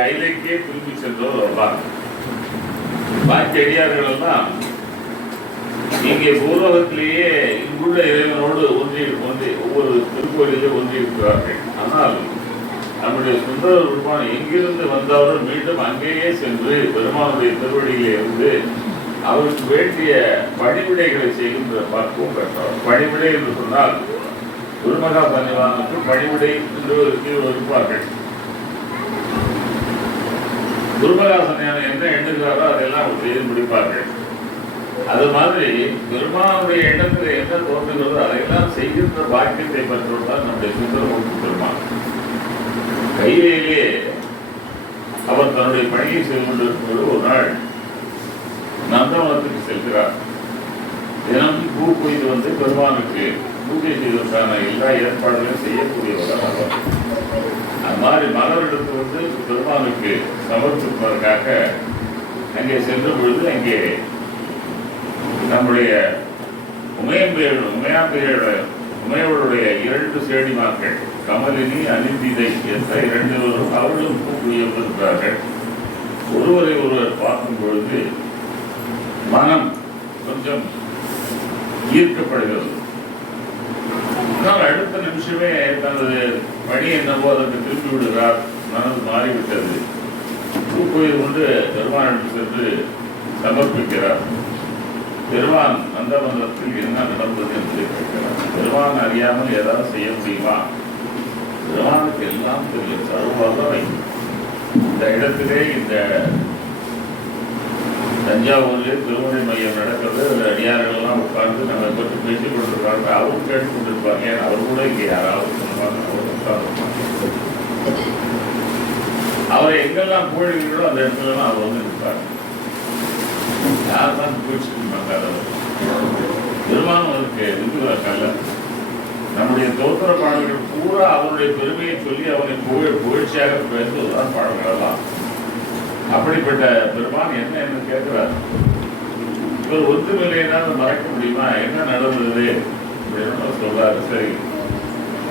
கைலைக்கே திரும்பி சென்றோர் வரலாம். பாக்கி அடியார்கள் எல்லாம் இங்கே பூலோகத்திலேயே இங்குள்ள இறைவனோடு ஒன்றி ஒவ்வொரு திருக்கோயிலே ஒன்றி இருக்கிறார்கள். ஆனால் நம்முடைய சுந்தர பெருமான் எங்கிருந்து வந்தவர்கள் மீண்டும் அங்கேயே சென்று பெருமானுடைய திருவடியிலே இருந்து அவருக்கு வேண்டிய பணிவிடைகளை செய்கின்ற பக்குவம் பெற்றவர். பணிவிடை என்று சொன்னால் குருமகா சன்னிதானத்துக்கு பணிவிடை என்று இருப்பார்கள். குருமகாசன் என்ன எண்ணுகிறாரோ அதெல்லாம் அவர் செய்து முடிப்பார்கள். அது மாதிரி பெருமானுடைய எண்ணத்தில் என்ன தோன்றுகிறதோ அதையெல்லாம் செய்கின்ற பாக்கியத்தை பெற்றோர்தான் நம்முடைய சுந்தரமூர்த்தி பெருமான். கையிலேயே அவர் தன்னுடைய பணியை செய்து கொண்டிருக்கும்போது ஒரு நாள் நந்தவனத்துக்கு செல்கிறார். தினமும் பூ கொய்து வந்து பெருமானுக்கு பூஜை செய்வதற்கான எல்லா ஏற்பாடுகளையும் செய்யக்கூடியவர்கள் அவர். அது மாதிரி மலர் எடுத்து வந்து பெருமானுக்கு சமர்ப்பிப்பதற்காக அங்கே சென்ற பொழுது அங்கே நம்முடைய உமையவளுடைய 2 சேடிமார்கள் கமலினி அனிந்திதை என்ற 2 அவர்களும் பூக்குவியப்பட்டிருக்கிறார்கள். ஒருவரை ஒருவர் பார்க்கும் பொழுது மனம் கொஞ்சம் ஈர்க்கப்படுகிறது. அடுத்த நிமிஷமே தனது பணி என்னவோ அதற்கு திரும்பி விடுகிறார். மனது மாறிவிட்டது. பூக்கோயில் கொண்டு பெருமானிடம் சென்று சமர்ப்பிக்கிறார். பெருமான் நந்தவனத்தில் என்ன நடந்தது என்று கேட்கிறார். பெருமான் அறியாமல் ஏதாவது செய்ய முடியுமா? பெருமானுக்கு எல்லாம் தெரியும். சர்வவல்லமை. இந்த இடத்திலே இந்த தஞ்சாவூரிலே திருமணி மையம் நடக்கிறது. அதில் அடியார்கள் எல்லாம் உட்கார்ந்து நம்ம பற்றி பேசிக் கொண்டிருக்காங்க. அவரும் கேட்டுக் கொண்டிருப்பாங்க. ஏன்னா அவர் கூட இங்கே யாராவது சொல்லுவாங்க. அவர் உட்கார்ந்து அவரை எங்கெல்லாம் போடுகிறீர்களோ அந்த இடத்துலலாம் அவர் வந்து இருப்பார். யார் தான் போயிட்டு மாட்டார். பெருமானம் அவருக்கு விருதுவாக்கல்ல. நம்முடைய தோத்திர பாடல்கள் பூரா அவருடைய பெருமையை சொல்லி அவனை புகழ்ச்சியாக பேசுவதுதான் பாடல்கள் எல்லாம். அப்படிப்பட்ட பெருமான் என்ன கேட்கிறார். இவர் ஒத்துமையினால் மறைக்க முடியுமா? என்ன நடந்தது அப்படின்னு சொல்றாரு. சரி,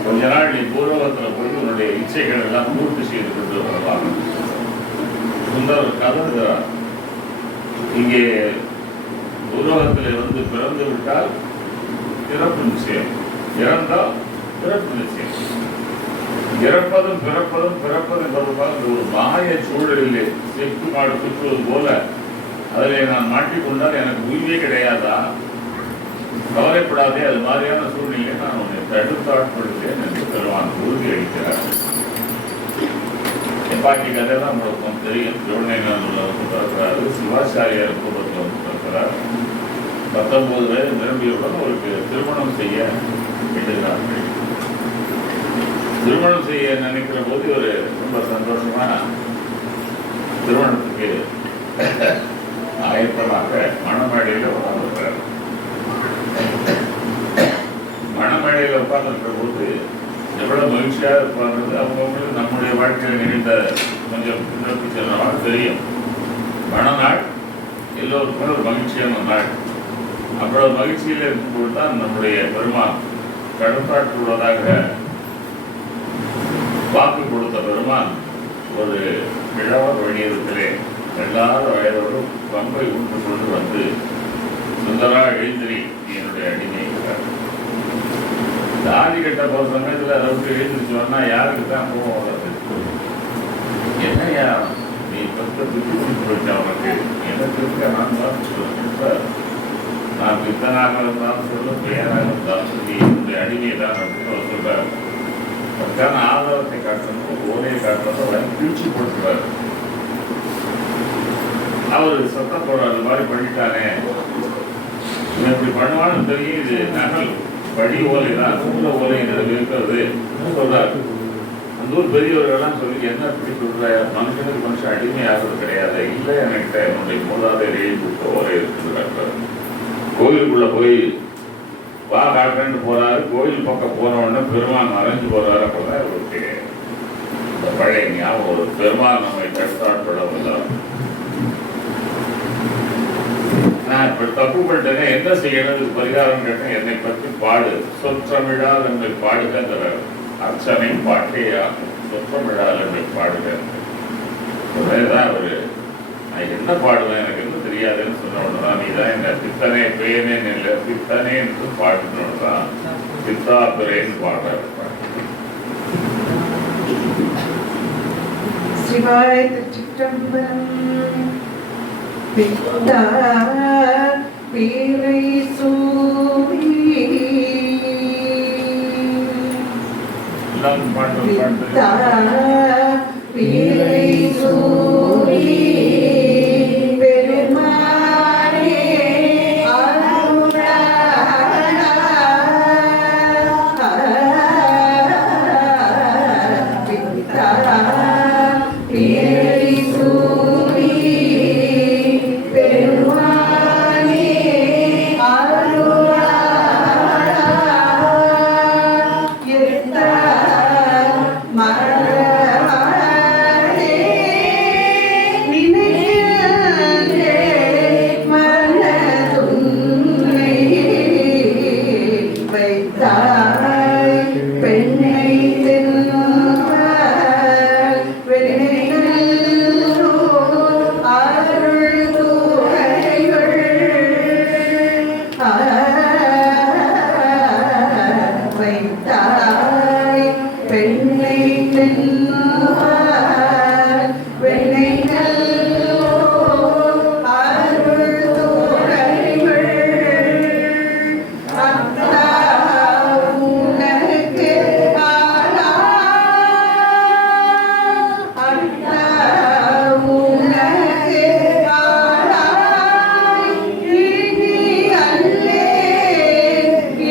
கொஞ்ச நாள் நீ பூர்வகத்தில் போய் உன்னுடைய இச்சைகள் எல்லாம் பூர்த்தி செய்து கொண்டு வரலாம். சுந்தர் கலந்துகிறார். இங்கே பூர்வகத்தில் வந்து பிறந்து விட்டால் பிறப்பு நிச்சயம், இறந்தால் பிறப்பு நிச்சயம். இறப்பதும் பிறப்பதும் பிறப்பதும் ஒரு மாய சூழலிலே செப்பு மாடு சுற்றுவது போல அதில் நான் மாட்டிக்கொண்டால் எனக்கு உயிரே கிடையாதா? கவலைப்படாதே, அது மாதிரியான சூழ்நிலையை நான் உன்னை தடுத்தாட்படுத்தேன் என்று பெருமான் உறுதி அளிக்கிறார். பாக்கி கதையெல்லாம் உங்களுக்கு தெரியும். திருவண்ணாமலையில் பிறக்கிறாரு. சிவாச்சாரியார் குடும்பத்தில் வந்து பிறக்கிறார். 19 வயது நிரம்பியவுடன் அவருக்கு திருமணம் செய்ய எண்ணுகிறார்கள். திருமணம் செய்ய நினைக்கிற போது ஒரு ரொம்ப சந்தோஷமா திருமணத்துக்கு ஆயத்தமாக மணமேடையில் உட்கார்ந்துருக்கிறார். மணமேடையில் உட்கார்ந்துருக்கிற போது எவ்வளவு மகிழ்ச்சியாக இருப்பாங்கிறது அவங்களுக்கு நம்முடைய வாழ்க்கையில் நிகழ்ந்த கொஞ்சம் பின்னோக்கி செல்றவங்க தெரியும். மணநாள் எல்லோருக்கும் ஒரு மகிழ்ச்சியான நாள். அவ்வளவு மகிழ்ச்சியில் இருக்கும்போது தான் நம்முடைய பெருமான் கடற்காட்டுள்ளதாக வாக்கு கொடுத்த பெருமான் ஒரு இளவர் வழியத்திலே 2 வயதோடு பம்பை உண்டு கொண்டு வந்து சுந்தரா எழுந்திரி என்னுடைய அடிமையார். தாலி கட்ட போகிற சமயத்தில் அளவுக்கு எழுந்திரிச்சு சொன்னா யாருக்கு தான் கோபம் வராது. என்னையா நீ விட்டு போயிட்ட அவனுக்கு எனக்கு இருக்க நான் தான் சொல்லுவேன். நான் பித்தனாக இருந்தாலும் சொல்லும், பெயராக இருந்தாலும் சொல்லி என்னுடைய அடிமையை தான் அப்படின்னு அவர் சொல்றாரு. அதுக்கான ஆதாரத்தை காட்டணும், ஓலையை காட்டணும், அதை பிரிச்சு போட்டுறாரு. அவர் சத்தம் போடுறாரு. அது மாதிரி பண்ணிட்டானே, இப்படி பண்ணுவான்னு தெரியும். இது நகல் படி ஓலை தான், நூல ஓலை இருக்கிறது சொல்றாரு. அந்த ஊர் பெரியவர்கள்லாம் சொல்லி என்ன இப்படி சொல்ற, மனுஷனுக்கு மனுஷன் அடிமை ஆகிறது கிடையாது. இல்லை, என்கிட்ட என்னுடைய மூதாதையர் எழுதி கொடுத்த ஓலை இருக்குதுறாரு. கோயிலுக்குள்ள போய் வா காட்டுறேன்னு போறாரு. கோயில் பக்கம் போன உடனே பெருமான் மறைஞ்சு போறாரு. அப்பதான் இவருக்கு இந்த பழைய ஞாபகம் ஒரு பெருமான் நம்மை தடுத்தாட்பட. நான் இப்ப தப்பு பண்ணிட்டேங்க, என்ன செய்யறது பரிகாரம் கேட்டேன். என்னை பற்றி பாடு, சொற்றமிழால் என்னை பாடுகிற அர்ச்சனை பாட்டையா சொற்றமிழால் என்னை பாடுக. தான் அவரு நான் என்ன பாடுவேன் எனக்கு என்ன தெரியாதுன்னு சொன்ன உடனே நீ தான் என்ன பித்தனே பேனேன்னு இல்லை பித்தனே என்று பாடுனோன்னு தான் பித்தா பிறேன்னு பாடுறாரு. சிவாய திருச்சிற்றம்பலம். பித்தா பீரை சூடி பித்தா பீரை சூடி பெருமானே அருளா பித்தா பீரை சூடி பெருமானே அருளா எத்த மரணே நினையே மனதுன்னை வைத்தாய் பெண்ணை தென்னாய் வெண்ணையோ அருள் துறைகள் வைத்தாய் பெண்ணை தென்னாய் வெண்ணையோ அருள் துறைகள் அத்தா உனக்கு ஆளா அத்தா உனக்கு ஆளாய் இனி அல்லே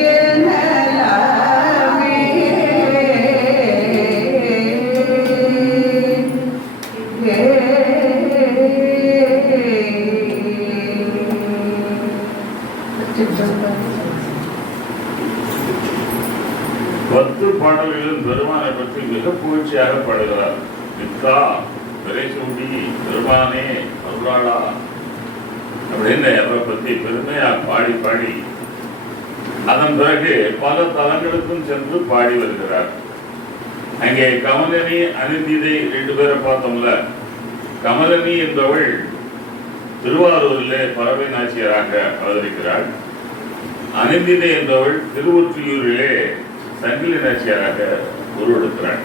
எனலாமே பத்து பாடல்களிலும் பெருமானை பற்றி மிக புகழ்ச்சியாக பாடுகிறார். பித்தா பிறைசூடி பெருமானே அருளாளா அப்படின்னு அவரை பற்றி பெருமையா பாடி பாடி அதன் பிறகு பல தலங்களுக்கும் சென்று பாடி வருகிறார். அங்கே கமலினி அனிந்திதை 2 பேரை பார்த்தோம்ல. கமலினி என்பவள் திருவாரூரிலே பறவை நாச்சியராக அவதரிக்கிறாள். அனிந்திதை என்பவள் திருவொற்றியூரிலே சங்கிலி நாச்சியராக உருவெடுக்கிறாள்.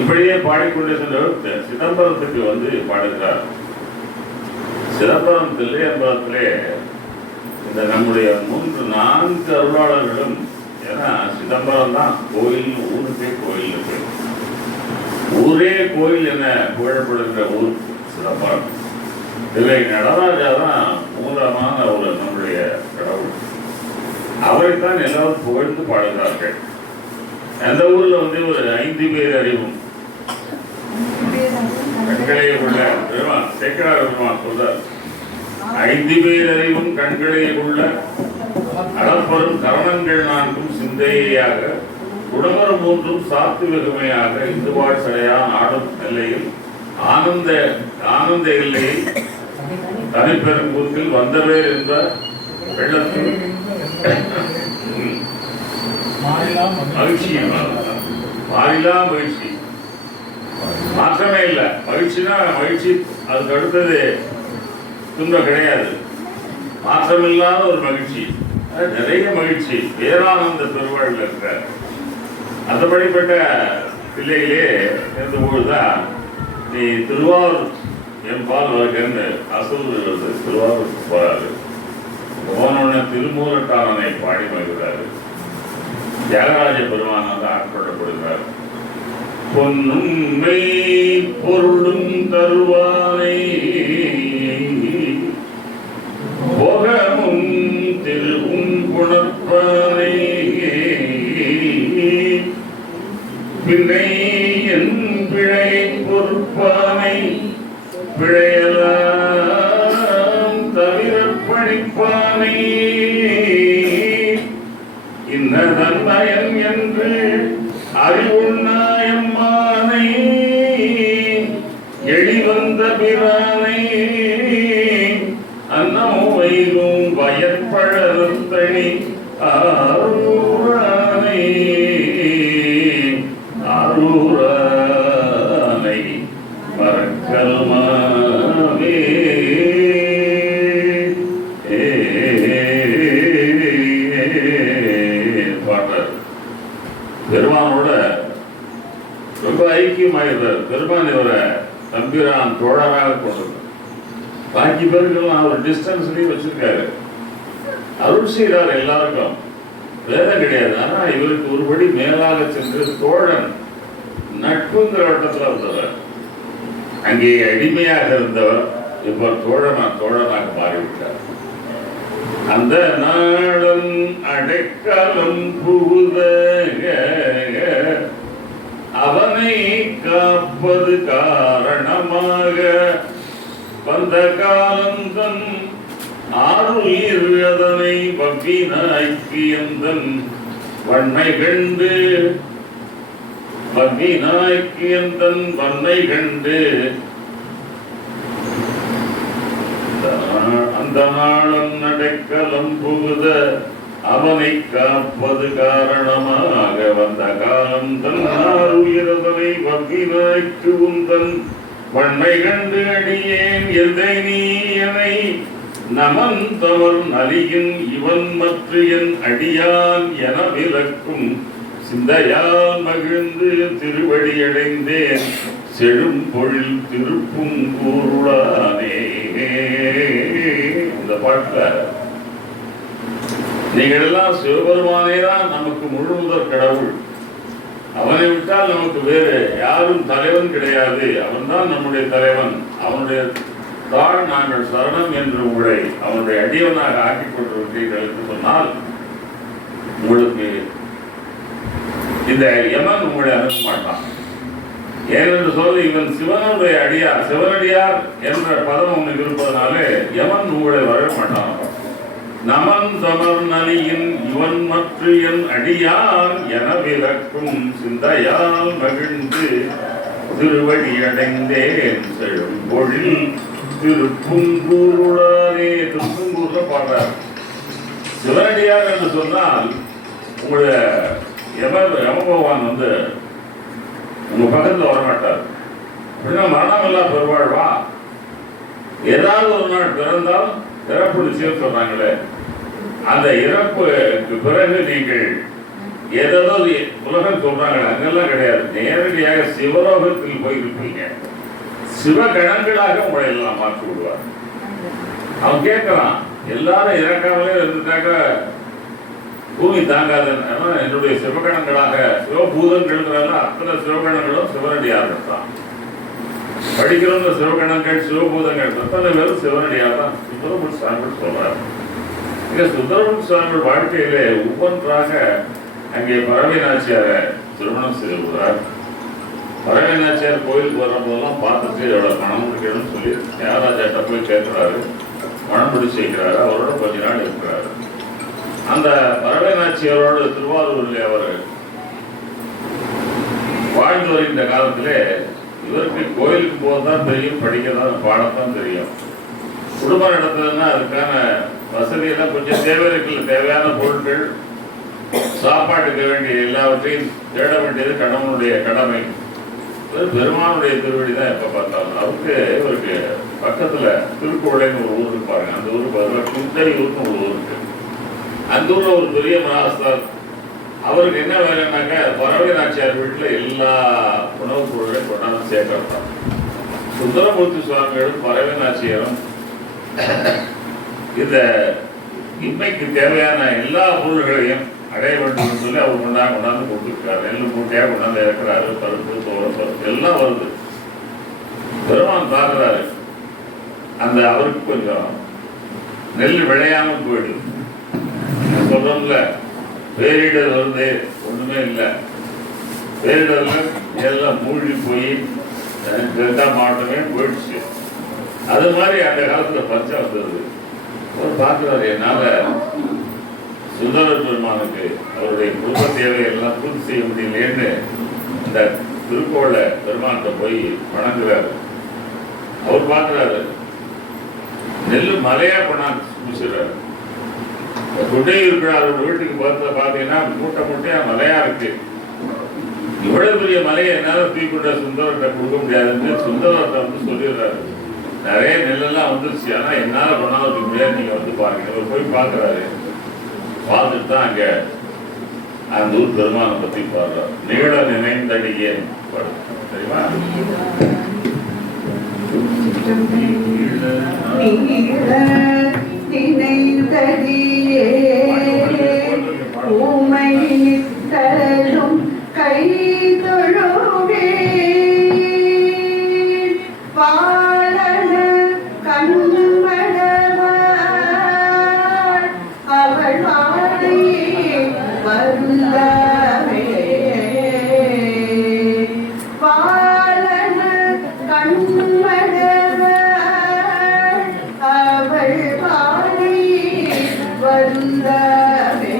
இப்படியே பாடிக்கொண்டே சென்றவர் சிதம்பரத்துக்கு வந்து பாடுகிறார். சிதம்பரம் தில்லையம்பலத்திலே இந்த நம்முடைய 4 அருளாளர்களும், ஏன்னா சிதம்பரம் தான் கோயில், ஊருக்கே கோயில் பேர். ஊரே கோயில் என புகழப்படுகிற ஊர் சிதம்பரம். தில்லை நடராஜா தான் மூலமான ஒரு நம்முடைய கடவுள். அவரைத்தான் எல்லாரும் புகழ்ந்து பாடுகிறார்கள். அந்த ஊர்ல வந்து ஒரு 5 பேர் அறிவும் கண்களையே உள்ள பெருமான் சேக்கரார் பெருமான் சொல்றார். 5 பேர் அறிவும் கண்களையே உள்ள அளப்பரும் கரணங்கள் 4 சிந்தையாக குடமரம் 3 சாத்துவகமையாக இந்துவாழ் சடையான் ஆடும் எல்லையில் ஆனந்த எல்லையில் தனிப்பெரும் கூத்தில் வந்தவேர் என்ற வெள்ளத்தில் மகிழ்ச்சி, மாறிலா மகிழ்ச்சி, மாற்றமே இல்லை. மகிழ்ச்சினா மகிழ்ச்சி, அதுக்கு அடுத்தது துன்பம் கிடையாது. மாற்றமில்லாத ஒரு மகிழ்ச்சி, நிறைய மகிழ்ச்சி, பேரானந்த பெருவாழ்வில் இருக்கிறார். அந்தபடிப்பட்ட பிள்ளைகளே இருந்தபொழுதுதான் நீ திருவாரூர் என்பால் வருகிறன்னு அசூர் திருவாரூருக்கு போறாரு. போனோடனே திருமூலட்டாளனை பாடி மகிழ்கிறாரு. தியாகராஜ பெருமான் வந்து ஆட்படப்படுகிறார். பொன்னும் மெய் பொருளும் தருவானை போகமும் திருவும் குணப்பானை பின்னை என் பிழை பொறுப்பானை பிழையெல்லாம் தவிர படிப்பானை இன்னதன் நயன் என்று அறிவுண்ணாயம்மானை எளிவந்த பிரானை அன்னம் வைகும் வயற்பழத்தணி ஆரூரானை ஆரூரானை மறக்க கல்மாவே பாடுறார். பெருமானோட ரொம்ப ஐக்கியமாயிடுறார். பெருமான் இவரை தம்பிரான் தோழராக கொண்டது. பாக்கி பேருக்கெல்லாம் அவர் டிஸ்டன்ஸ்லயும் வச்சிருக்காரு. அருள் செய்கிறார் எல்லாருக்கும், வேதம் கிடையாது. ஆனா இவருக்கு ஒருபடி மேலாக சென்று தோழன் நட்புங்கிற வட்டத்தில் வந்தவர். அங்கே அடிமையாக இருந்தவர் இப்ப தோழனாக மாறிவிட்டார். அந்த நாளும் அடைக்காலம் புகுத அவனை காப்பது காரணமாக வந்த காலந்தன் ஆறுயிர் அதனை வவ்வினாய்க்கியந்தன் வண்ணை கண்டு வவ்வினாய்க்கியந்தன் வண்ணை கண்டு அந்த நாளும் நடைக்கலம் புகுத அவனை காப்பது காரணமாக வந்த காலம் தன் ஆறுயிரதனை வவ்வினாய்க்கு உந்தன் வண்ணை கண்டு அடியேன் எதை நீயனை நமன் தவர் நலியின் இவன் மற்ற என் அடியான் என விளக்கும் சிந்தையால் மகிழ்ந்து திருவடியடைந்தேன் செழும் பொழில் திருப்பும் கூருளானே. இந்த பாட்டுல நீங்கள் எல்லாம் சிவபெருமானே தான் நமக்கு முழு முதற் கடவுள். அவனை விட்டால் நமக்கு வேறு யாரும் தலைவன் கிடையாது. அவன் தான் நம்முடைய தலைவன். அவனுடைய தாழ் நாங்கள் சரணம் என்று உங்களை அவனுடைய அடியவனாக ஆக்கிக் கொண்டிருக்கிறீர்கள் என்று சொன்னால் உங்களுக்கு இந்த யமன் உங்களை அனுப்ப மாட்டான். ஏனென்று சொல்லி இவன் சிவனுடைய அடியார், சிவனடியார் என்ற பதம் உங்களுக்கு இருப்பதனாலே யமன் உங்களை வர மாட்டான். நமன் தமர் நலியின் இவன் மற்ற என் அடியான் என விளக்கும் சிந்தையால் மகிழ்ந்து திருவடி அடைந்தேன் செழும் பொழில் திருப்புங்கூருளானே. திருப்புங்கூர்ல பாடுறார். சிவனடியார் என்று சொன்னால் உங்களுடைய யம பகவான் வந்து உங்க பக்கத்துல வரமாட்டார். அப்படின்னா மரணம் எல்லாம் பெருவாழ்வா. ஏதாவது ஒரு நாள் பிறந்தால் இறப்பு நிச்சயம் சொல்றாங்களே, அந்த இறப்புக்கு பிறகு நீங்கள் ஏதோ உலகம் சொல்றாங்களே அங்கெல்லாம் கிடையாது. நேரடியாக சிவலோகத்தில் போயிருப்பீங்க. சிவகணங்களாக உங்களை எல்லாம் மாற்றி விடுவார். அவன் கேட்கலாம், எல்லாரும் இறக்காமலே இருந்துட்டாக்க பூமி தாங்காதுன்னு. என்னுடைய சிவகணங்களாக சிவபூதங்கள் அத்தனை சிவகணங்களும் சிவனடியார்கள் தான். படிக்கிறவங்க சிவகணங்கள் சிவபூதங்கள் அத்தனை பேரும் சிவனடியார் தான். சுந்தரமூர்த்தி சுவாமிகள் சொல்றாரு. இங்க சுந்தரமூர்த்தி சுவாமிகள் வாழ்க்கையிலே ஒவ்வொன்றாக அங்கே பறவை நாச்சியார திருமணம் செய்துள்ளார். பறவை நாச்சியார் கோயிலுக்கு வரும்போதெல்லாம் பார்த்துட்டு எவ்வளவு பணம் முடிக்கணும்னு சொல்லி ஞானராஜாட்ட போய் கேட்கிறாரு. பணம் பிடிச்சி வைக்கிறாரு. அவரோட கொஞ்ச நாள் இருக்கிறாரு. அந்த பறவை நாச்சியாரோடு திருவாரூரில் அவர் வாழ்ந்து வருகின்ற காலத்திலே இவருக்கு கோயிலுக்கு போகத்தான் தெரியும், படிக்கதான் பாடத்தான் தெரியும். குடும்பம் நடத்துறதுன்னா அதுக்கான வசதியெல்லாம் கொஞ்சம் தேவையான பொருட்கள், சாப்பாட்டுக்கு வேண்டிய எல்லாவற்றையும் தேட வேண்டியது கணவனுடைய கடமை. பெருமானுடைய திருவடி தான் எப்ப பார்த்தாலும். இவருக்கு பக்கத்துல திருக்கோளைன்னு ஒரு ஊருக்கு பாருங்க. அந்த ஊருக்கு பதிலாக குந்தையூர்னு ஒரு ஊருக்கு. அந்த ஊர்ல ஒரு பெரிய மகாஸ்தார். அவருக்கு என்ன வேலைன்னாக்க பறவை நாச்சியார் வீட்டுல எல்லா உணவுப் பொருளையும் கொண்டாந்து சேர்க்கிறார். சுந்தரமூர்த்தி சுவாமிகளும் பறவை நாச்சியாரும் இந்த இன்மைக்கு தேவையான எல்லா பொருள்களையும் அடைய வேண்டும் சொல்லி அவர் கொண்டாந்து கொடுத்துருக்காரு. நெல் மூட்டையா கொண்டாந்து இறக்குறாரு. பருப்பு, பருப்பு எல்லாம் வருது. பெருமான் பார்க்கிறாரு. அந்த அவருக்கு கொஞ்சம் நெல் விளையாம போயிடுது. சொல்றோம்ல, பேரிடர் வருது, ஒண்ணுமே இல்லை. பேரிடர்ல எல்லாம் மூழ்கி போய் மாவட்டமே போயிடுச்சு. அது மாதிரி அந்த காலத்துல பஞ்சம் வந்தது. அவர் பார்க்கிறாரு, என்னால சுந்தர பெருமானுக்கு அவருடைய குடும்ப தேவையெல்லாம் பூர்த்தி செய்ய முடியலேன்னு இந்த திருக்கோளை பெருமான்கிட்ட போய் வணங்குறாரு. அவர் பார்க்கிறாரு, நெல்லு மலையா கொண்டாந்து முடிச்சிடுறாரு. கொண்டே இருக்கிற அவரோட வீட்டுக்கு பார்த்தீங்கன்னா மூட்டை மூட்டையா மலையா இருக்கு. இவ்வளவு பெரிய மலையை என்னால தூக்கிட்ட சுந்தரத்தை கொடுக்க முடியாதுன்னு சுந்தரத்தை சொல்லிடுறாரு. நிறைய நெல்லெல்லாம் வந்துருச்சு, ஆனா என்னால கொண்டாந்து முடியாது, நீங்க பாருங்க. அவர் போய் பார்க்கிறாரு. பார்த்துட்டு தான் அங்க அந்த ஊர் பெருமானை பத்தி பாடுறார். நீள நினைந்தடியே தெரியுமா? ஊமை தரும் கை தொழுவே பாலன கண்மணவாள் அவள் வாழை வருந்தவே பாலன கண்மணவாள் அவள் வாழை வருந்தவே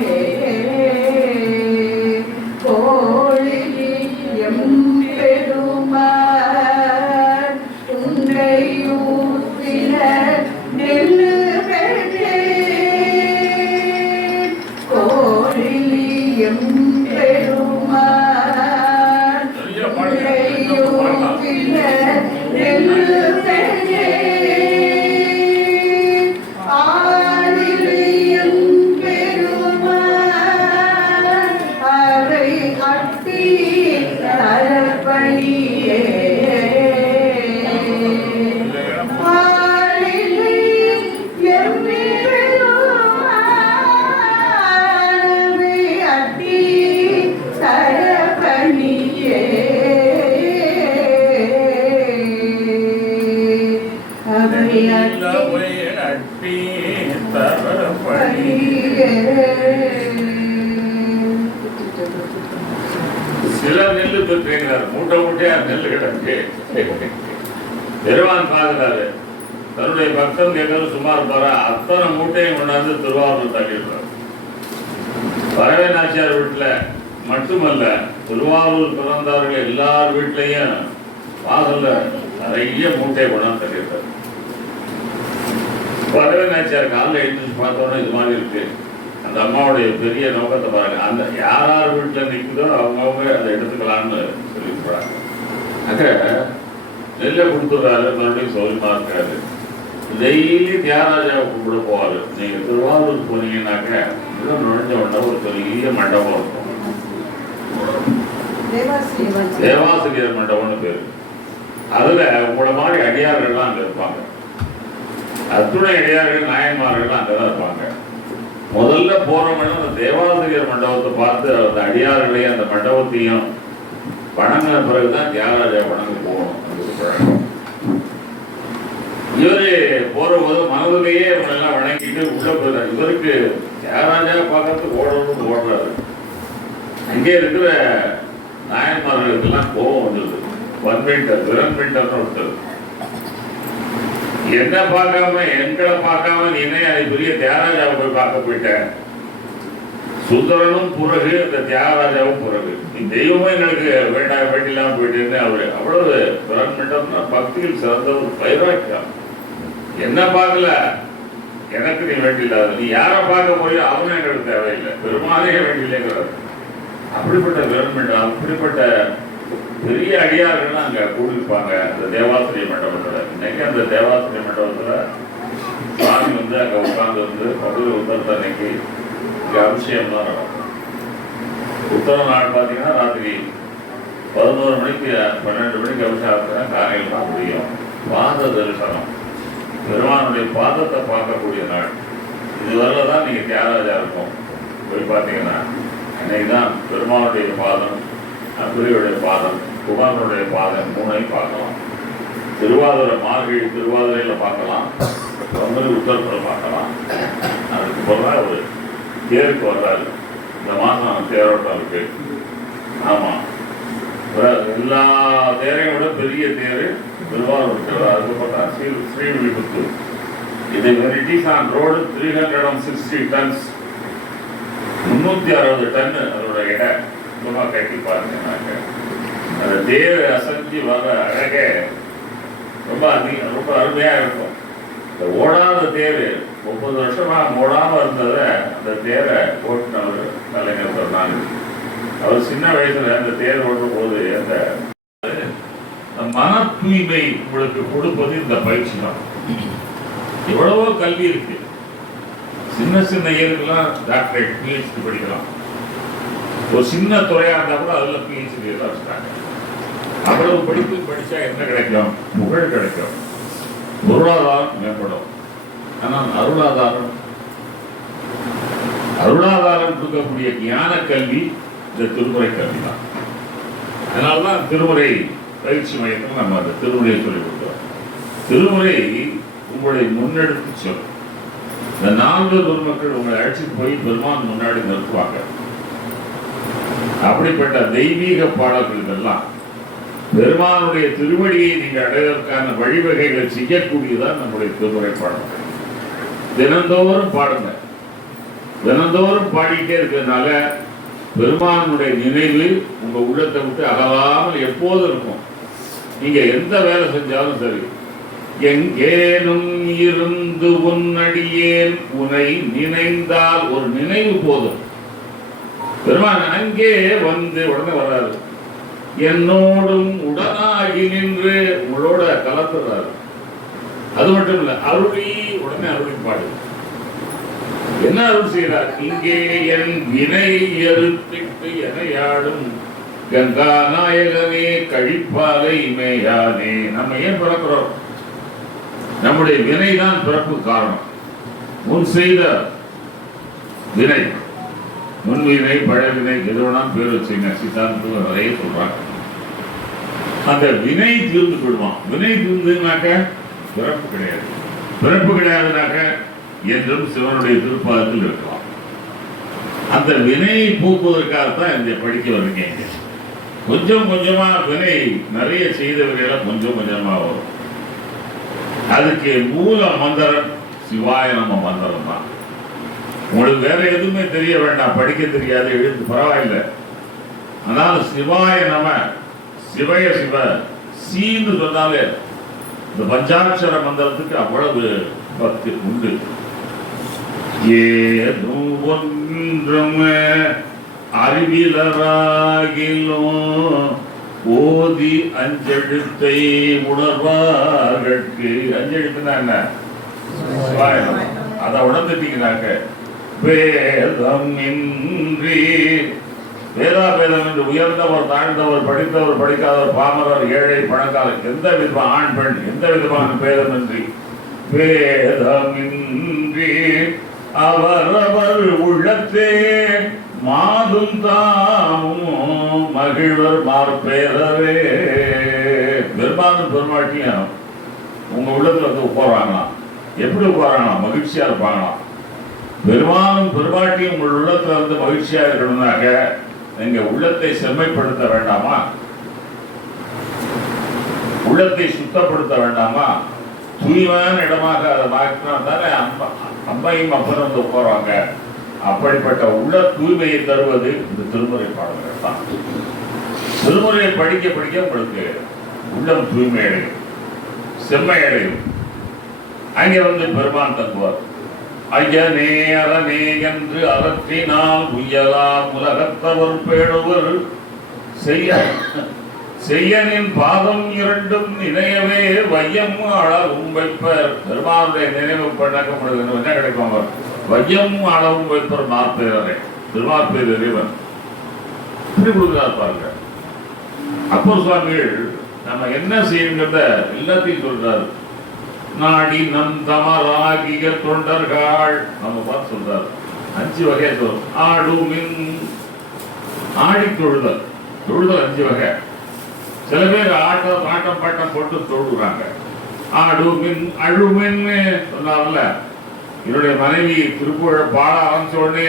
சில நெல்லு பெற்றீங்கிறார். மூட்டை மூட்டையா நெல்லு கிடக்கு. பெருமான் பார்க்கிறாரு. தன்னுடைய பக்தன் கேட்கறது சும்மா இருப்பாரா? அத்தனை மூட்டையும் கொண்டாந்து திருவாரூர் தள்ளிடுறார். பறவை நாச்சியார் வீட்டுல மட்டுமல்ல, திருவாரூர் பிறந்தவர்கள் எல்லார் வீட்லையும் வாசல்ல நிறைய மூட்டையை கொண்டாந்து தள்ளிடுறார். பறவை நாச்சியார் காலில் எழுந்து பார்த்தோன்னா இது மாதிரி இருக்கு. அந்த அம்மாவுடைய பெரிய நோக்கத்தை பாருங்க. அந்த யார் வீட்டுல நிற்குதோ அவங்கவுங்க அதை எடுத்துக்கலாம்னு சொல்லிட்டு அங்க நெல்லை கொடுத்துடுறாரு. மறுபடியும் சௌரியமா இருக்காரு. டெய்லி தியாகராஜாவை கூப்பிட போவாரு. நீங்க திருவாரூர் போனீங்கன்னாக்க இதெல்லாம் நுழைஞ்ச உடனே ஒரு பெரிய மண்டபம் இருக்கும். தேவாசிரியர் மண்டபம்னு பேரு. அதுல உங்களை மாதிரி அடியார்கள்லாம் அங்க இருப்பாங்க. அத்துணை அடியார்கள் நாயன்மார்கள்லாம் அங்கதான் இருப்பாங்க. முதல்ல போறவங்க அந்த தேவாசிரியர் மண்டபத்தை பார்த்து அந்த அடியார்களையும் அந்த மண்டபத்தையும் வணங்கின பிறகுதான் தியாகராஜா வணங்க போகணும். இவரு போற போது மனதிலேயே இவங்க எல்லாம் வணங்கிட்டு உள்ள போயிடாரு. இவருக்கு தியாகராஜா பார்க்கறதுக்கு ஓடணும்னு ஓடுறாரு. அங்கே இருக்கிற நாயன்மார்களுக்கெல்லாம் கோபம் வந்துடுது. விரன்மிண்டர்னு ஒருத்தர், என்ன பார்க்காம எங்களை பார்க்காம நீ என்ன அதை பெரிய தியாகராஜாவை போய் பார்க்க போயிட்ட? சுந்தரனும் பிறகு இந்த தியாகராஜாவும் பிறகு நீ தெய்வமே எங்களுக்கு வேண்டாம் வேண்டிலாம் போயிட்டேன்னு அவரு அவ்வளவு விரன்மிண்டர்னா பக்தியில் சிறந்த ஒரு வைராக்கியம். என்ன பார்க்கல, எனக்கு நீ வேண்டியில்லாத, நீ யாரை பார்க்க போறியோ அவனும் எங்களுக்கு தேவையில்லை, பெருமானே வேண்டியில்லைங்கிறாரு. அப்படிப்பட்ட விரன்மிண்டர், அப்படிப்பட்ட பெரிய அடியார்கள்லாம் அங்க கூடியிருப்பாங்க அந்த தேவாசிரிய மண்டபத்துல. இன்னைக்கு அந்த தேவாசிரிய மண்டபத்துல சுவாமி அங்க உட்கார்ந்து பகுதி உத்தரத்தை அன்னைக்கு இங்க அபிஷேகம் தான் நடக்கும். உத்தர நாள் பார்த்தீங்கன்னா ராத்திரி 11 மணிக்கு 12 மணிக்கு அபிஷேகம் காலையில் தான் முடியும். பாத தரிசனம், பெருமானுடைய பாதத்தை பார்க்கக்கூடிய நாள். இதுவரை தான் நீங்க தியாகராஜா இருக்கும். போய் பார்த்தீங்கன்னா அன்னைக்கு தான் பெருமானுடைய பாதம், அப்புரியுடைய பாதம், குமாரனுடைய பாதம் மூணையும் பார்க்கலாம். திருவாதிரை மார்கழி திருவாதிரையில பார்க்கலாம், உத்தரத்தில் பார்க்கலாம். அதுக்கு பிறகு ஒரு தேருக்கு வர்றாரு. இந்த மாதம் தேரோட்டம் இருக்கு. ஆமா, எல்லா தேரையும் விட பெரிய தேர் திருவாரூர் தேர். அதுக்கு பார்த்தா ஸ்ரீவில்லிபுத்தூர். இது it is on road 360 tons, 360 ton அதோட எடை. சும்மா கட்டி பாருங்க. அந்த தேர் அசைஞ்சு வர அழகே ரொம்ப ரொம்ப அருமையா இருக்கும். இந்த ஓடாத தேர் 30 வருஷமா ஓடாம இருந்ததை அந்த தேரை ஓட்டினவர் கலைஞர் சொன்னாங்க. அவர் சின்ன வயசுல அந்த தேர் ஓடும் போது அந்த மன தூய்மை உங்களுக்கு கொடுப்பது இந்த பயிற்சி தான். எவ்வளவோ கல்வி இருக்கு, சின்ன சின்ன இயற்கெல்லாம் டாக்டரேட் பிஹெச்டி படிக்கலாம். ஒரு சின்ன துறையா இருந்தா கூட அதுல பிஹெச்டி எல்லாம் வச்சுட்டாங்க. அவ்வளவு படிப்பு படிச்சா என்ன கிடைக்கும்? புகழ் கிடைக்கும், பொருளாதாரம் மேம்படும். ஆனால் அருளாதாரம் கொடுக்கக்கூடிய ஞான கல்வி இந்த திருமுறை கல்வி தான். அதனால்தான் திருமுறை பயிற்சி மையத்தில் நம்ம அந்த திருமுறையை சொல்லிக் கொடுக்கிறோம். திருமுறை உங்களை முன்னெடுத்து சொல்லும். இந்த 4 பெருமக்கள் உங்களை அழைச்சிட்டு போய் பெருமான் முன்னாடி நிறுத்துவாங்க. அப்படிப்பட்ட தெய்வீக பாடல்கள் இதெல்லாம் பெருமானுடைய திருவடியை நீங்கள் அடைவதற்கான வழிவகைகளை செய்யக்கூடியதான் நம்முடைய திருமுறை பாடல்கள். தினந்தோறும் பாடுங்க. தினந்தோறும் பாடிட்டே இருக்கிறதுனால பெருமானுடைய நினைவு உங்க உள்ளத்தை விட்டு அகலாமல் எப்போதும் இருக்கும். நீங்க எந்த வேலை செஞ்சாலும் சரி, எங்கேனும் இருந்து உன்னடியேன் உனை நினைந்தால் ஒரு நினைவு போதும். பெருமான் அங்கே வந்து உடனே வர்றாரு, என்னோடும் உடனாகி நின்று உங்களோட கலந்துறாரு. அது மட்டும் இல்ல, அருளி உடனே அருளி பாடு. என்ன அருள் செய்கிறார்? இங்கே என் வினை எருத்திட்டு எனையாடும் கங்கா நாயகனே கழிப்பாலை மேயானே. நம்ம ஏன் பிறக்கிறோம்? நம்முடைய வினைதான் பிறப்பு காரணம். முன் செய்த வினை, முன்வினை பழவினை எது வேணாலும் பேர் வச்சுங்க, சித்தாந்தத்தில் நிறைய சொல்றாங்க. அந்த வினை தீர்ந்து விடுவான். வினை தீர்ந்துனாக்க பிறப்பு கிடையாது. பிறப்பு கிடையாதுனாக்க என்றும் சிவனுடைய திருப்பாதத்தில் இருக்கலாம். அந்த வினையை போக்குவதற்காகத்தான் இந்த படிக்க வர்றீங்க. கொஞ்சம் கொஞ்சமா வினை நிறைய செய்தவர்கள கொஞ்சம் கொஞ்சமா வரும். அதுக்கு மூல மந்திரம் சிவாய நம மந்திரம் தான். உங்களுக்கு வேற எதுவுமே தெரிய வேண்டாம், படிக்க தெரியாது, எழுத்து பரவாயில்லை. அதனால சிவாய நம, சிவய சிவ, சீன்னு சொன்னாலே இந்த பஞ்சாட்சர மந்திரத்துக்கு அவ்வளவு பக்தி உண்டு. ஏதும் ஒன்றும் அறிவிலராகிலும் ஓதி அஞ்செழுத்தை உணர்வார்கட்கு. அஞ்செழுத்துனா என்ன? அதை உணர்ந்துட்டீங்கன்னாக்க வேதம் இன்றி, வேதாபேதம் என்று உயர்ந்தவர் தாழ்ந்தவர் படித்தவர் படிக்காதவர் பாமரர் ஏழை பணக்காரர் எந்த விதமான ஆண் பெண் எந்த விதமான பேதமின்றி வேதமின்றி அவரவர் உள்ளத்தே மாதும் தாமும் மகிழ்வர் மார்பேரவே. பெரும்பாலும் பெருமாட்டியும் உங்க உள்ளத்துல வந்து உட்காராங்களாம். எப்படி உட்காராங்களாம்? மகிழ்ச்சியா இருப்பாங்களாம். பெரும்பாலும் பெருமாட்டியும் உங்கள் உள்ளத்துல வந்து மகிழ்ச்சியா இருக்கணும்னாக்க நீங்க உள்ளத்தை செம்மைப்படுத்த வேண்டாமா? உள்ளத்தை சுத்தப்படுத்த வேண்டாமா? தூய்மையான இடமாக அதை மாற்றினா தானே அம்மையும் அப்பனும் வந்து உட்காருவாங்க. அப்படிப்பட்ட உள்ள தூய்மையை தருவது இந்த திருமுறை பாடல்கள் தான். திருமுறையை படிக்க படிக்க உங்களுக்கு உள்ளம் தூய்மை அடையும், செம்மை அடையும். அங்கே வந்து பெருமான் தங்குவார். ஐயனே அரணே என்று அறத்தினால் உயலாம் உலகத்தவர் பேணுவர் செய்யனின் பாதம் இரண்டும் நினையவே வையம் அளவும் வைப்பர். பெருமானுடைய நினைவு பண்ணக்கப்படுகிறது. என்ன கிடைக்கும்? வையம் அளவும் வைப்பர் மார்பேரரை. திருமார்பேர் இறைவன் இப்படி கொடுக்கிறார் பாருங்க. அப்பர் சுவாமிகள் நம்ம என்ன செய்யுங்கிறத எல்லாத்தையும் சொல்றாரு. நாடி நம் தமராகிய தொண்டர்கள் நம்ம பார்த்து சொல்றாரு. 5 வகை சொல். ஆடுமின், ஆடி தொழுதல். தொழுதல் 5 வகை. சில பேர் ஆட்டம் பாட்டம் போட்டு தொழுகிறாங்க. ஆடுமின் அழுமின் சொன்னார்ல, என்னுடைய மனைவி திருப்புகழ் பாட ஆரம்பிச்ச உடனே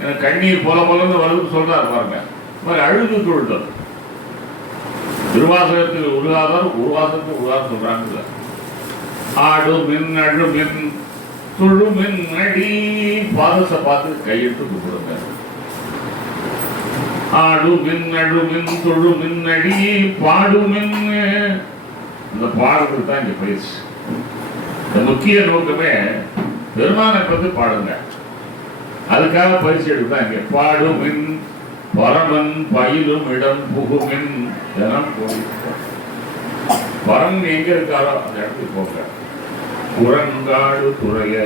எனக்கு கண்ணீர் போல போலன்னு வருதுன்னு சொல்றாரு பாருங்க. மாதிரி அழுது தொழுதல். திருவாசகத்தில் உருகாதவர் உருவாசத்துக்கு உருவாத சொல்றாங்க. ஆடுமின் அழுமின் தொழுமின் அடி. பாதத்தை பார்த்து கையிட்டு கூப்பிடுங்க. ஆடுமின் அழுமின் தொழுமின் அடி பாடுமின். இந்த பாடுறது தான் இங்க பயிற்சி. இந்த முக்கிய நோக்கமே பெருமானை பற்றி பாடுங்க. அதுக்காக பயிற்சி எடுத்தா இங்க பாடுமின் பரமன் பயிலும் இடம் புகுமின் தினம் போய் பரன் எங்க இருக்காரோ அந்த இடத்துக்கு போங்க. குரங்காடு துறையே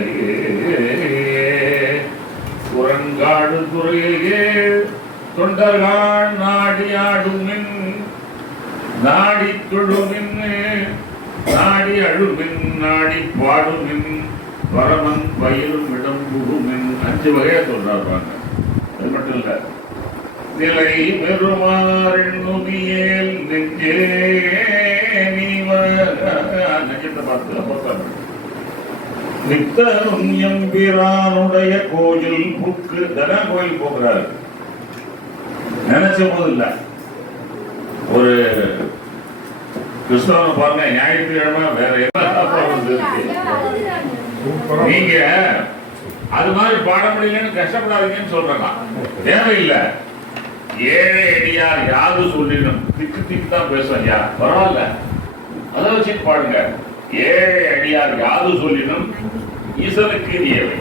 குரங்காடு துறையே தொண்டர்கள் நாடி ஆடுமின் நாடி தொழுமின் நாடி அழுமின் நாடி பாடுமின் பரமன் பயிலும் இடம் புகுமின் 5 வகையா சொல்றாங்க. அது மட்டும் இல்ல, நிலை பெருமாறியேல் நெஞ்சே நெஞ்சத்தை பார்த்து நித்தரும் எம்பிரானுடைய கோயில் புக்கு தன கோயில் போகிறாரு. நினைச்ச போது இல்ல. ஒரு கிறிஸ்தவனை பாருங்க, ஞாயிற்றுக்கிழமை வேற என்ன நீங்க அது மாதிரி பாட முடியலன்னு கஷ்டப்படாதீங்கன்னு சொல்றாங்க. தேவையில்லை. ஏழை அடியார் யாது சொல்லிடும் திக்கு திக்கு தான் பேசும். ஐயா பரவாயில்ல, அதை வச்சு பாடுங்க. ஏழை அடியார் யாது சொல்லிடும் ஈசனுக்கு ஏவை.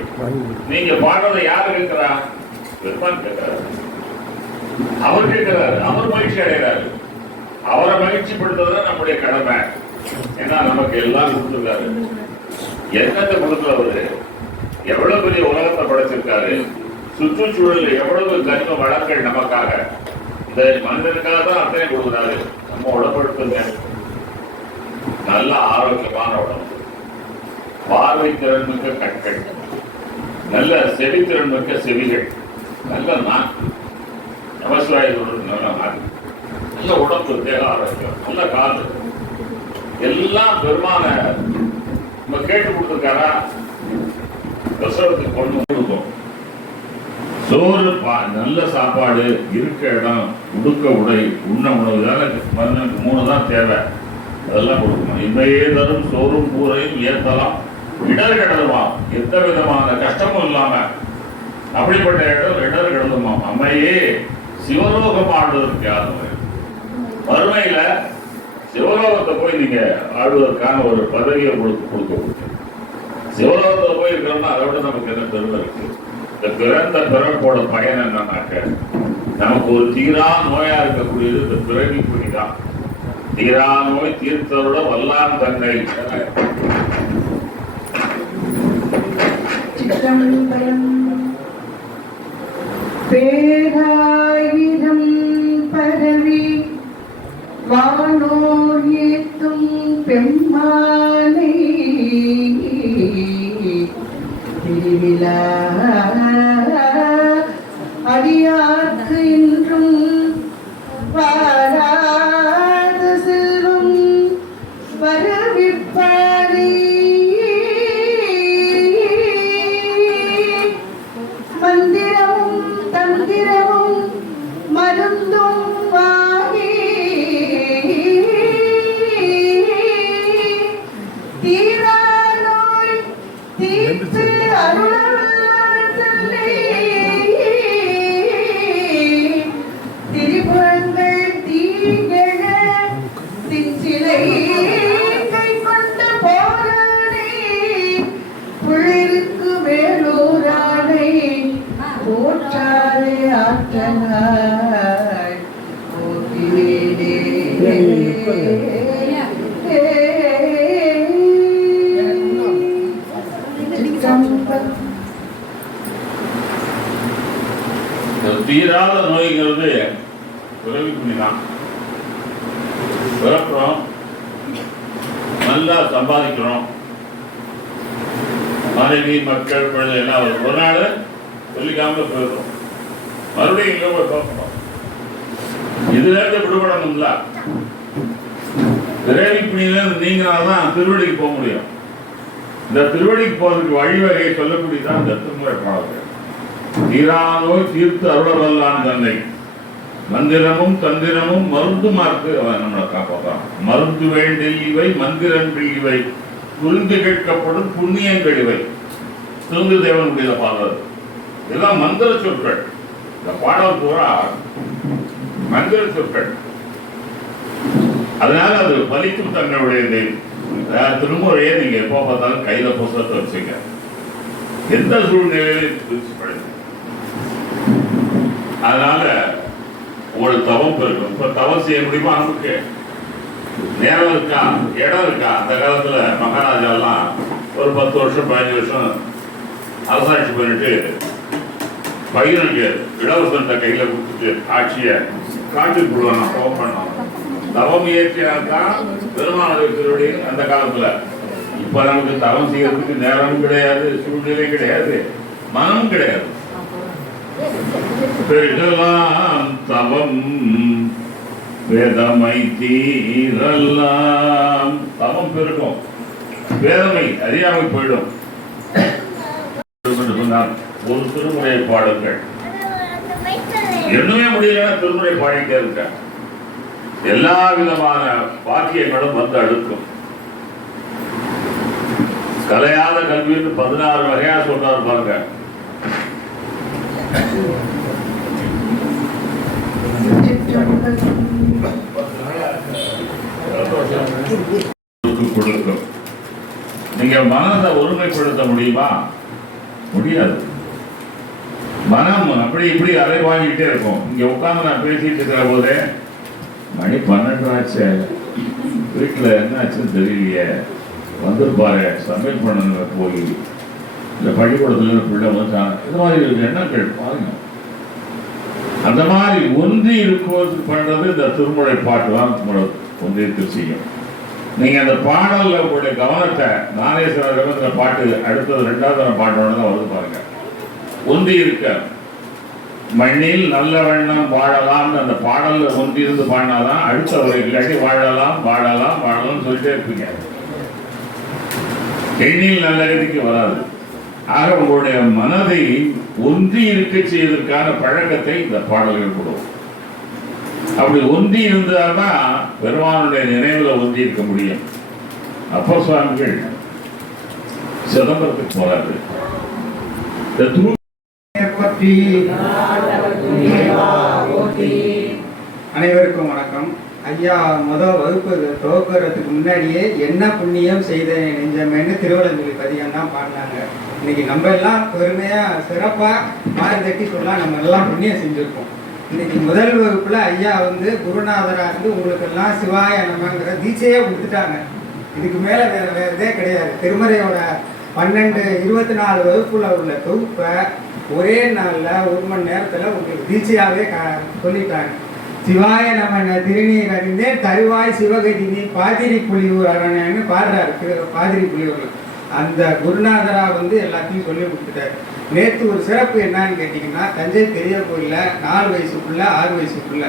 நீங்க பாடுறதை யாரு கேட்கிறா? பெருமான் கேட்கிறாரு. அவர் கேட்கிறாரு, அவர் மகிழ்ச்சி அடைகிறாரு. அவரை மகிழ்ச்சி படுத்துறது நம்முடைய கடமை. ஏன்னா நமக்கு எல்லாம் கொடுத்துருக்காரு. என்னத்தை கொடுக்கிறவரு? எவ்வளவு பெரிய உலகத்தை படைச்சிருக்காரு. சுற்றுச்சூழல் எவ்வளவு கனிம வளங்கள் நமக்காக, இந்த மனிதனுக்காக தான் அத்தனை கொடுக்குறாரு. நம்ம உடம்படுத்துங்க, நல்ல ஆரோக்கியமான உடம்பு, பார்வை திறன் மிக்க கண்கள், நல்ல செவித்திறன் மிக்க செவிகள், நல்ல நாக்கு, நமசிவாயோடு நல்ல நாக்கு, நல்ல உடம்பு, தேக ஆரோக்கியம், நல்ல காது, எல்லாம் பெருமான நம்ம கேட்டு கொடுத்துருக்காரா? பிரசவத்துக்கு கொண்டு கொடுக்கும். சோறு, நல்ல சாப்பாடு, இருக்க இடம், உடுக்க உடை, உண்ண உணவு தானே மனிதனுக்கு 3 தான் தேவை. அதெல்லாம் கொடுக்கணும். இன்மையே தரும் சோறும் கூரையும் ஏத்தலாம் இடர் கிடதுமாம். எந்த விதமான கஷ்டமும் இல்லாம அப்படிப்பட்ட இடம் இடர் கிடதுமாம். அம்மையே சிவலோகம் ஆடுவதற்கு யாரும் வறுமையில சிவலோகத்தை போய் நீங்க ஆடுவதற்கான ஒரு பதவியை கொடுக்க சிவலோகத்தில் போய் இருக்கிறோம்னா அதை விட நமக்கு என்ன பெருமை இருக்கு? இந்த பிறந்த பிறப்போட பயன் என்னன்னாக்க, நமக்கு ஒரு தீரா நோயா இருக்கக்கூடியது இந்த பிறவி புனிதான். தீரா நோய் தீர்த்தரோட வல்லான் தன்னை பேராயிரம் பரவி வானோயேத்தும் பெம்மானை திருவிழா அடியார்க்கு இன்றும் வாராத செல்வம் வரவிப்பாரி மந்திரமும் தந்திரமும் மருந்தும் வாங்கி தீரா நோய் தீர்த்து திரிபுரங்கள் தீங்கெழ திச்சிலை கை கொண்ட போரானை புள்ளிருக்கு மேலூரானை போற்றாரே ஆற்றனாய் போற்றினே. தீராத நோய்ங்கிறது பிறவி புனிதான். பிறக்கிறோம், நல்லா சம்பாதிக்கிறோம், மனைவி மக்கள் குழந்தை எல்லாம் ஒரு நாள் சொல்லிக்காம போயிடுறோம். மறுபடியும் இங்க போய் பார்க்கணும். இதுல இருந்து விடுபடணும்ல. பிறவி புனிதான் நீங்களாதான் திருவடிக்கு போக முடியும். இந்த திருவடிக்கு போறதுக்கு வழிவகையை சொல்லக்கூடியதான் இந்த திருமுறை பாடல். தீரானோய் தீர்த்து அருளவல்லான் தன்னை மந்திரமும் தந்திரமும் மருந்துமார்க்கு அவன் நம்மளை காப்பாற்றான். மருந்து வேண்டில் இவை மந்திரங்கள் இவை புரிந்து கேட்கப்படும் புண்ணியங்கள் இவை. சிந்து தேவனுடைய பாடல் இதெல்லாம் மந்திர சொற்கள். இந்த பாடல் பூரா மந்திர சொற்கள். அதனால அது பலிக்கும் தன்னுடையது. திருமுறையை நீங்க எப்போ பார்த்தாலும் கையில புத்தகத்தை வச்சுங்க. எந்த சூழ்நிலையிலும் பிரிச்சு படிங்க. அதனால உங்களுக்கு தவம் இருக்கும். இப்ப தவம் செய்ய முடியுமா? நமக்கு நேரம் இருக்கா, இடம் இருக்கா? அந்த காலத்துல மகாராஜா எல்லாம் ஒரு 10 வருஷம் 15 வருஷம் அரசாட்சி பண்ணிட்டு பையனுக்கு இளவரசன் கையில கொடுத்துட்டு ஆட்சியை காட்டி போடுவாங்க. தவம் பண்ணோம், தவம் இயற்றியால்தான் பெருமாளுடைய அந்த காலத்துல. இப்ப நமக்கு தவம் செய்யறதுக்கு நேரமும் கிடையாது, சூழ்நிலை கிடையாது, மனமும் கிடையாது. பெருகலாம் தவம் வேதமை தீரலாம். தவம் பெருகும், வேதமை அறியாமை போயிடும். ஒரு திருமுறை பாடுங்கள், என்னமே முடியலன்னா திருமுறை பாடிட்டே இருக்க. எல்லா விதமான வாக்கியங்களும் வந்து அடுக்கும். கலையாத கல்வின்னு 16 வகையா சொல்றாரு பாருங்க. கொடுக்கும். நீங்க மனதை ஒருமைப்படுத்த முடியுமா? முடியாது. மனம் அப்படி இப்படி அலைவாங்கிட்டே இருக்கும். இங்க உட்கார்ந்து நான் பேசிட்டு இருக்கிற போதே மணி 12 ஆச்சு, வீட்டுல என்ன ஆச்சுன்னு தெரியலையே, வந்துருப்பாரு சமையல் பண்ண போய் இந்த பள்ளிக்கூடத்துல பிள்ளை வந்துட்டான், இது மாதிரி எண்ணங்கள் பாருங்க. அந்த மாதிரி ஒன்றி இருக்குவது பண்றது இந்த திருமுறை பாட்டு தான் ஒன்றியத்து செய்யும். நீங்க அந்த பாடல்ல உங்களுடைய கவனத்தை நானேஸ்வரர் இந்த பாட்டு அடுத்தது 2வது பாட்டோட தான் வருது பாருங்க. ஒன்றி இருக்க மண்ணில் நல்ல வண்ணம் வாழலாம் அந்த பாடல்ல ஒன்றி இருந்து பாடினாதான் அடுத்த வரை, இல்லாட்டி வாழலாம் வாழலாம் வாழலாம் சொல்லிட்டே இருப்பீங்க, எண்ணில் நல்ல கதிக்கு வராது. ஆக உங்களுடைய மனதை ஒன்றி இருக்க செய்வதற்கான பழக்கத்தை இந்த பாடல்கள் கொடுக்கும். அப்படி ஒன்றி இருந்தால்தான் பெருமானுடைய நினைவுல ஒன்றி இருக்க முடியும். அப்பர் சுவாமிகள் சிதம்பரத்துக்கு போறாரு. அனைவருக்கும் வணக்கம். ஐயா முதல் வகுப்பு துவக்கிறதுக்கு முன்னாடியே என்ன புண்ணியம் செய்த நெஞ்சமேன்னு திருவள்ளூர் பதிகம் தான் பாடினாங்க. இன்னைக்கு நம்ம எல்லாம் பெருமையா சிறப்பா மாறி தட்டி சொல்லலாம், நம்ம எல்லாம் புண்ணியம் செஞ்சிருக்கோம். இன்னைக்கு முதல் வகுப்புல ஐயா குருநாதரா இருந்து உங்களுக்கு எல்லாம் சிவாய நமங்கிற தீட்சையே கொடுத்துட்டாங்க. இதுக்கு மேல வேற இதே கிடையாது. திருமறையோட 24 வகுப்புல உள்ள தொகுப்பை ஒரே நாள்ல 1 மணி நேரத்துல உங்களுக்கு தீட்சையாவே சொல்லிட்டாங்க. சிவாய நம திருநீர் அறிந்தே தருவாய் சிவகதினி பாதிரி புலியூர் அரணன்னு பாடுறாரு பாதிரி புலியூர். அந்த குருநாதரா எல்லாத்தையும் சொல்லி கொடுத்துட்டாரு. நேற்று ஒரு சிறப்பு என்னன்னு கேட்டீங்கன்னா, தஞ்சை பெரிய கோயில்ல 4 வயசுக்குள்ள 6 வயசுக்குள்ள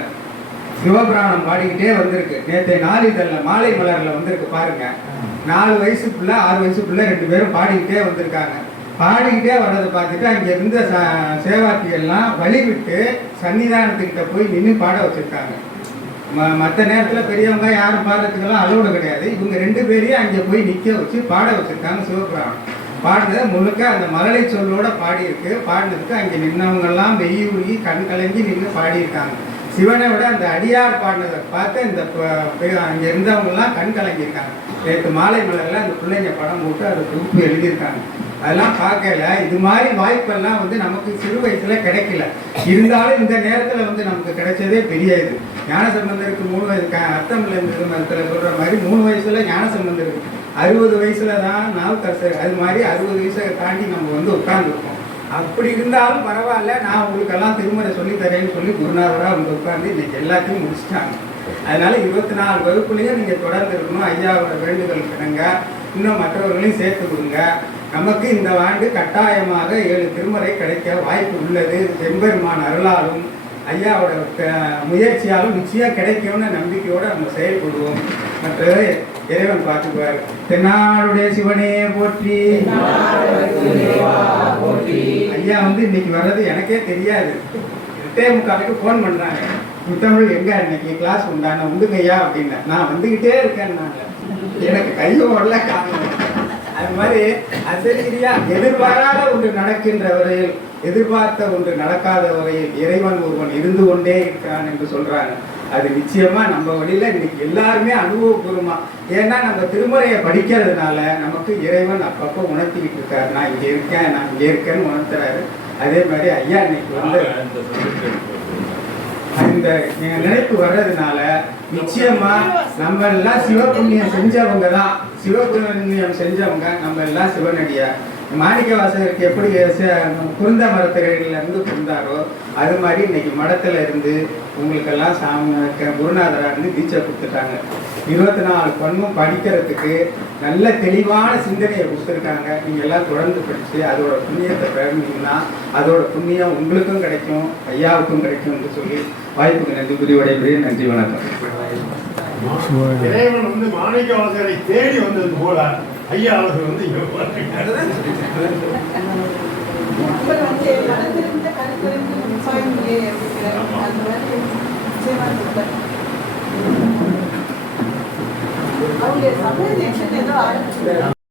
சிவபிராணம் பாடிக்கிட்டே வந்திருக்கு. நேற்று நாளிதழ்ல மாலை மலர்ல வந்திருக்கு பாருங்க. 4 வயசுக்குள்ள 6 வயசுக்குள்ள 2 பேரும் பாடிக்கிட்டே வந்திருக்காங்க. பாடிக்கிட்டே வர்றதை பார்த்துட்டு அங்கே இருந்த சேவாத்தியெல்லாம் வழிவிட்டு சன்னிதானத்துக்கிட்ட போய் நின்று பாட வச்சுருக்காங்க. மற்ற நேரத்தில் பெரியவங்க யாரும் பாடுறதுக்கெல்லாம் அலோடு கிடையாது. இவங்க 2 பேரையும் அங்கே போய் நிற்க வச்சு பாட வச்சுருக்காங்க. சிவபுராணம் பாடினதை முழுக்க அந்த மழலை சொல்லோட பாடியிருக்கு. பாடினதுக்கு அங்கே நின்றவங்கெல்லாம் வெய்யூறி கண் கலங்கி நின்று பாடியிருக்காங்க. சிவனை விட அந்த அடியார் பாடினதை பார்த்து இந்த அங்கே இருந்தவங்கெல்லாம் கண் கலங்கியிருக்காங்க. நேற்று மாலை மலரில் அந்த பிள்ளைங்க படம் போட்டு அதை தொகுப்பு எழுதியிருக்காங்க. அதெல்லாம் பார்க்கல. இது மாதிரி வாய்ப்பெல்லாம் நமக்கு சிறு வயசுல கிடைக்கல. இருந்தாலும் இந்த நேரத்தில் நமக்கு கிடைச்சதே பெரிய இது. ஞானசம்பந்தருக்கு 3 வயசு அர்த்தமில்லை மதத்தில் சொல்ற மாதிரி 3 வயசுல ஞானசம்பந்தருக்கு, 60 வயசுல தான் நாவுக்கரசர். அது மாதிரி 60 வயசை தாண்டி நம்ம உட்கார்ந்துருக்கோம். அப்படி இருந்தாலும் பரவாயில்ல, நான் உங்களுக்கெல்லாம் திருமறை சொல்லித்தரேன்னு சொல்லி குருநாதராக உட்கார்ந்து இன்னைக்கு எல்லாத்தையும் முடிச்சுட்டாங்க. அதனால 24 வகுப்புலையும் நீங்க தொடர்ந்து இருக்கணும். ஐயாவோட வேண்டுதல் கிடங்க, இன்னும் மற்றவர்களையும் சேர்த்து கொடுங்க. நமக்கு இந்த ஆண்டு கட்டாயமாக 7 திருமறை கிடைக்க வாய்ப்பு உள்ளது. செம்பெருமான் அருளாலும் ஐயாவோட முயற்சியாலும் நிச்சயம் கிடைக்கும்னு நம்பிக்கையோடு நம்ம செயல்படுவோம். மற்றது இறைவன் பார்த்துக்குவார். தென்னாடுடைய சிவனே போற்றி. ஐயா இன்னைக்கு வர்றது எனக்கே தெரியாது. 8:45 ஃபோன் பண்றாங்க, முத்தமிழ் எங்க இன்னைக்கு கிளாஸ் உண்டான உண்டுங்க ஐயா அப்படின்னு. நான் வந்துகிட்டே இருக்கேன். எனக்கு கையோடல காரணம். அது மாதிரி அசரீரியா எதிர்பாராத ஒன்று நடக்கின்ற வரையில், எதிர்பார்த்த ஒன்று நடக்காத வரையில் இறைவன் ஒருவன் இருந்து கொண்டே இருக்கிறான் என்று சொல்றாங்க. அது நிச்சயமா நம்ம வழியில இன்னைக்கு எல்லாருமே அனுபவபூர்வமா. ஏன்னா நம்ம திருமுறையை படிக்கிறதுனால நமக்கு இறைவன் அப்பப்போ உணர்த்திக்கிட்டு இருக்காரு. நான் இங்க இருக்கேன், நான் இங்க இருக்கேன்னு உணர்த்துறாரு. அதே மாதிரி ஐயா இன்னைக்கு இந்த நினைப்பு வர்றதுனால நிச்சயமா நம்ம எல்லாம் சிவபுண்ணியம் செஞ்சவங்க தான். சிவபுண்ணியம் செஞ்சவங்க நம்ம எல்லாம் சிவனடியார். மாணிக்கவாசகருக்கு எப்படி குருந்த மரத்தில இருந்து குந்தாரோ அது மாதிரி இன்னைக்கு மடத்துல இருந்து உங்களுக்கெல்லாம் குருநாதரா இருந்து தீட்சை கொடுத்துட்டாங்க. 24 பொண்ணும் படிக்கிறதுக்கு நல்ல தெளிவான சிந்தனையை கொடுத்துருக்காங்க. நீங்க எல்லாம் தொடர்ந்து படிச்சு அதோட புண்ணியத்தை பெறணும்னா அதோட புண்ணியம் உங்களுக்கும் கிடைக்கும், ஐயாவுக்கும் கிடைக்கும் என்று சொல்லி வாய்ப்புக்கு நன்றி புரிவடைகிறேன். நன்றி, வணக்கம். இறைவன் வந்து மாணிக்கவாசகரை தேடி வந்தது போல ஐயா அவர்கள் வந்து அவங்க சமய ஏதோ ஆரம்பிச்சு